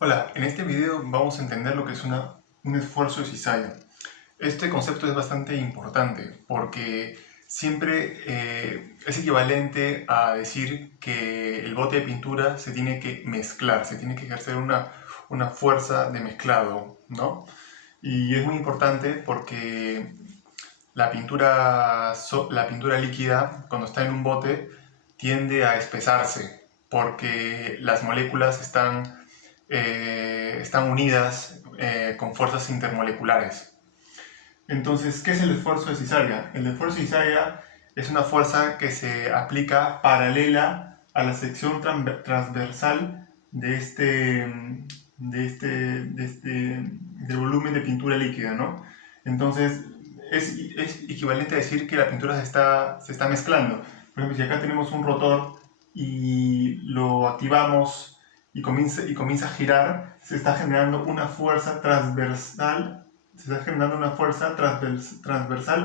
Hola, en este video vamos a entender lo que es un esfuerzo de cizalla. Este concepto es bastante importante porque siempre es equivalente a decir que el bote de pintura se tiene que mezclar, se tiene que ejercer una fuerza de mezclado, ¿no? Y es muy importante porque la pintura líquida, cuando está en un bote, tiende a espesarse porque las moléculas están unidas con fuerzas intermoleculares. Entonces, ¿qué es el esfuerzo de cizalla? El esfuerzo de cizalla es una fuerza que se aplica paralela a la sección transversal del volumen de pintura líquida, ¿no? Entonces, es equivalente a decir que la pintura se está mezclando. Por ejemplo, si acá tenemos un rotor y lo activamos y comienza a girar, se está generando una fuerza transversal,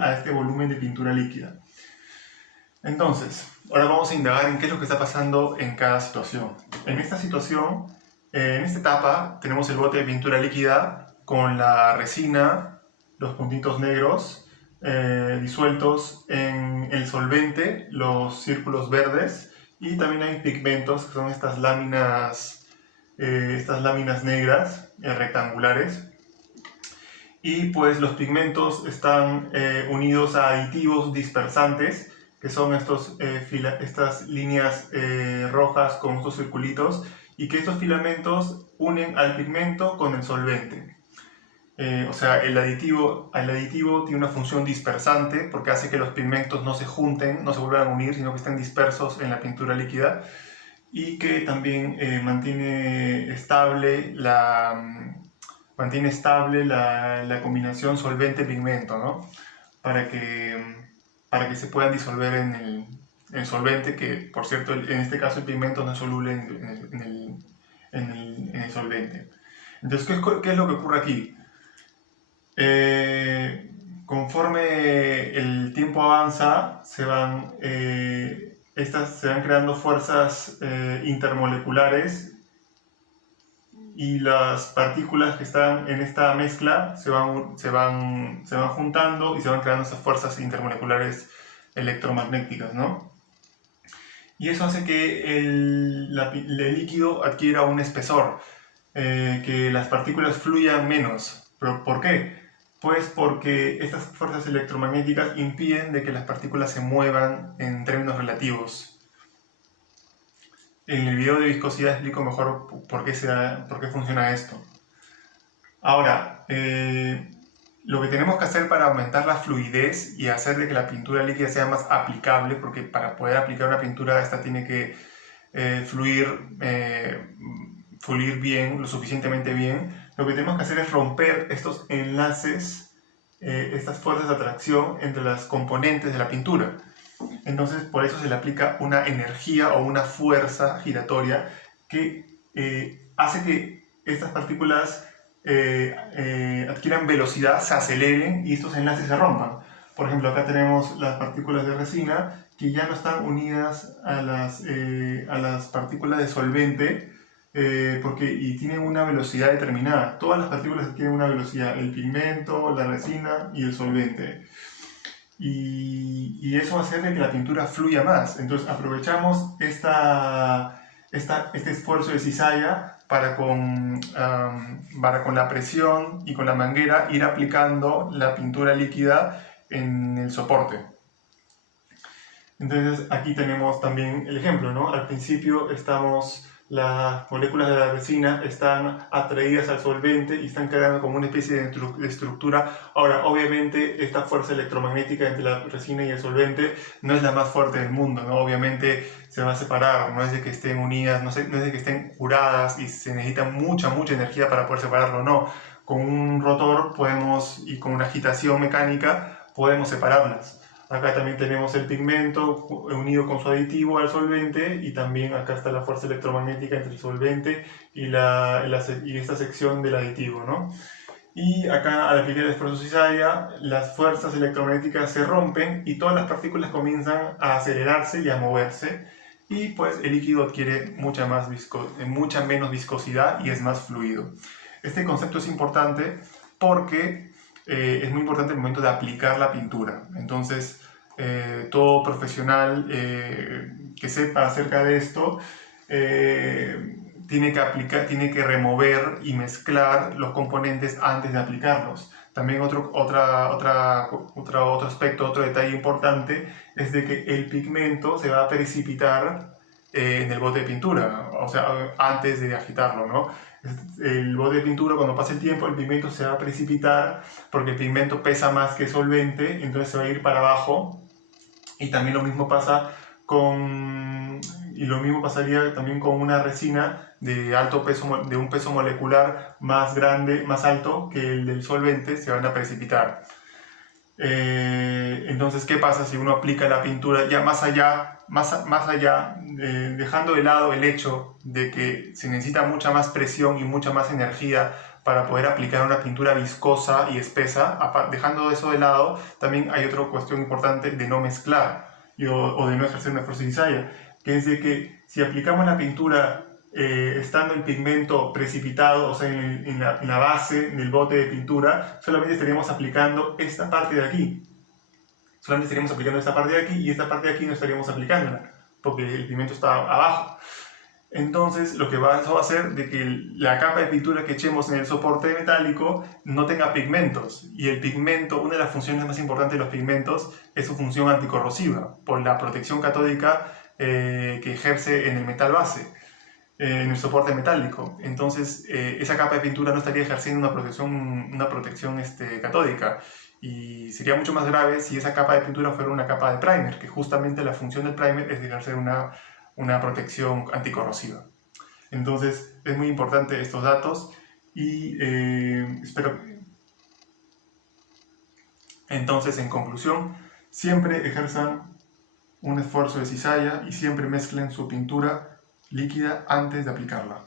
a este volumen de pintura líquida. Entonces, ahora vamos a indagar en qué es lo que está pasando en cada situación. En esta situación, en esta etapa, tenemos el bote de pintura líquida con la resina, los puntitos negros, disueltos en el solvente, los círculos verdes, y también hay pigmentos, que son estas láminas negras rectangulares. Y pues los pigmentos están unidos a aditivos dispersantes, que son estas líneas rojas con estos circulitos, y que estos filamentos unen al pigmento con el solvente. O sea, el aditivo tiene una función dispersante porque hace que los pigmentos no se junten, no se vuelvan a unir, sino que estén dispersos en la pintura líquida, y que también mantiene estable la combinación solvente-pigmento, ¿no? Para que se puedan disolver en el solvente, que por cierto en este caso el pigmento no es soluble en el solvente. Entonces, ¿qué es lo que ocurre aquí? Conforme el tiempo avanza, se van creando fuerzas intermoleculares, y las partículas que están en esta mezcla se van juntando y se van creando esas fuerzas intermoleculares electromagnéticas, ¿no? Y eso hace que el líquido adquiera un espesor, que las partículas fluyan menos. ¿Pero por qué? Pues porque estas fuerzas electromagnéticas impiden de que las partículas se muevan en términos relativos. En el video de viscosidad explico mejor por qué funciona esto. Ahora, lo que tenemos que hacer para aumentar la fluidez y hacer de que la pintura líquida sea más aplicable, porque para poder aplicar una pintura esta tiene que fluir bien, lo suficientemente bien, lo que tenemos que hacer es romper estos enlaces, estas fuerzas de atracción entre las componentes de la pintura. Entonces, por eso se le aplica una energía o una fuerza giratoria que hace que estas partículas adquieran velocidad, se aceleren y estos enlaces se rompan. Por ejemplo, acá tenemos las partículas de resina que ya no están unidas a las partículas de solvente, y tienen una velocidad determinada. Todas las partículas tienen una velocidad: el pigmento, la resina y el solvente. Y eso va a hacer que la pintura fluya más. Entonces aprovechamos este esfuerzo de cizalla para con la presión y con la manguera ir aplicando la pintura líquida en el soporte. Entonces aquí tenemos también el ejemplo, ¿no? Al principio las moléculas de la resina están atraídas al solvente y están creando como una especie de estructura. Ahora, obviamente, esta fuerza electromagnética entre la resina y el solvente no es la más fuerte del mundo, ¿no? Obviamente se va a separar, no es de que estén unidas, no es de que estén curadas y se necesita mucha energía para poder separarlo, no. Con un rotor y con una agitación mecánica podemos separarlas. Acá también tenemos el pigmento unido con su aditivo al solvente, y también acá está la fuerza electromagnética entre el solvente y esta sección del aditivo, ¿no? Y acá, al aplicar el esfuerzo cizalla, las fuerzas electromagnéticas se rompen y todas las partículas comienzan a acelerarse y a moverse, y pues el líquido adquiere mucha menos viscosidad y es más fluido. Este concepto es importante porque es muy importante el momento de aplicar la pintura. Entonces, todo profesional que sepa acerca de esto tiene que remover y mezclar los componentes antes de aplicarlos. También otro aspecto, otro detalle importante es de que el pigmento se va a precipitar en el bote de pintura, o sea, antes de agitarlo, ¿no? El bote de pintura, cuando pasa el tiempo, el pigmento se va a precipitar porque el pigmento pesa más que el solvente, entonces se va a ir para abajo. Y también lo mismo pasa pasaría también con una resina de alto peso, de un peso molecular más grande, más alto que el del solvente, se van a precipitar. Entonces, ¿qué pasa si uno aplica la pintura ya más allá, dejando de lado el hecho de que se necesita mucha más presión y mucha más energía para poder aplicar una pintura viscosa y espesa? Dejando eso de lado, también hay otra cuestión importante de no mezclar o de no ejercer una fuerza de cizalla, que es de que si aplicamos la pintura estando el pigmento precipitado, o sea, en la base del bote de pintura, solamente estaríamos aplicando esta parte de aquí. Solamente estaríamos aplicando esta parte de aquí y esta parte de aquí no estaríamos aplicándola, porque el pigmento está abajo. Entonces, eso va a hacer de que la capa de pintura que echemos en el soporte metálico no tenga pigmentos. Y el pigmento, una de las funciones más importantes de los pigmentos es su función anticorrosiva, por la protección catódica que ejerce en el metal base, en el soporte metálico. Entonces, esa capa de pintura no estaría ejerciendo una protección catódica. Y sería mucho más grave si esa capa de pintura fuera una capa de primer, que justamente la función del primer es de ejercer una protección anticorrosiva. Entonces, es muy importante estos datos y espero. Entonces, en conclusión, siempre ejerzan un esfuerzo de cizalla y siempre mezclen su pintura líquida antes de aplicarla.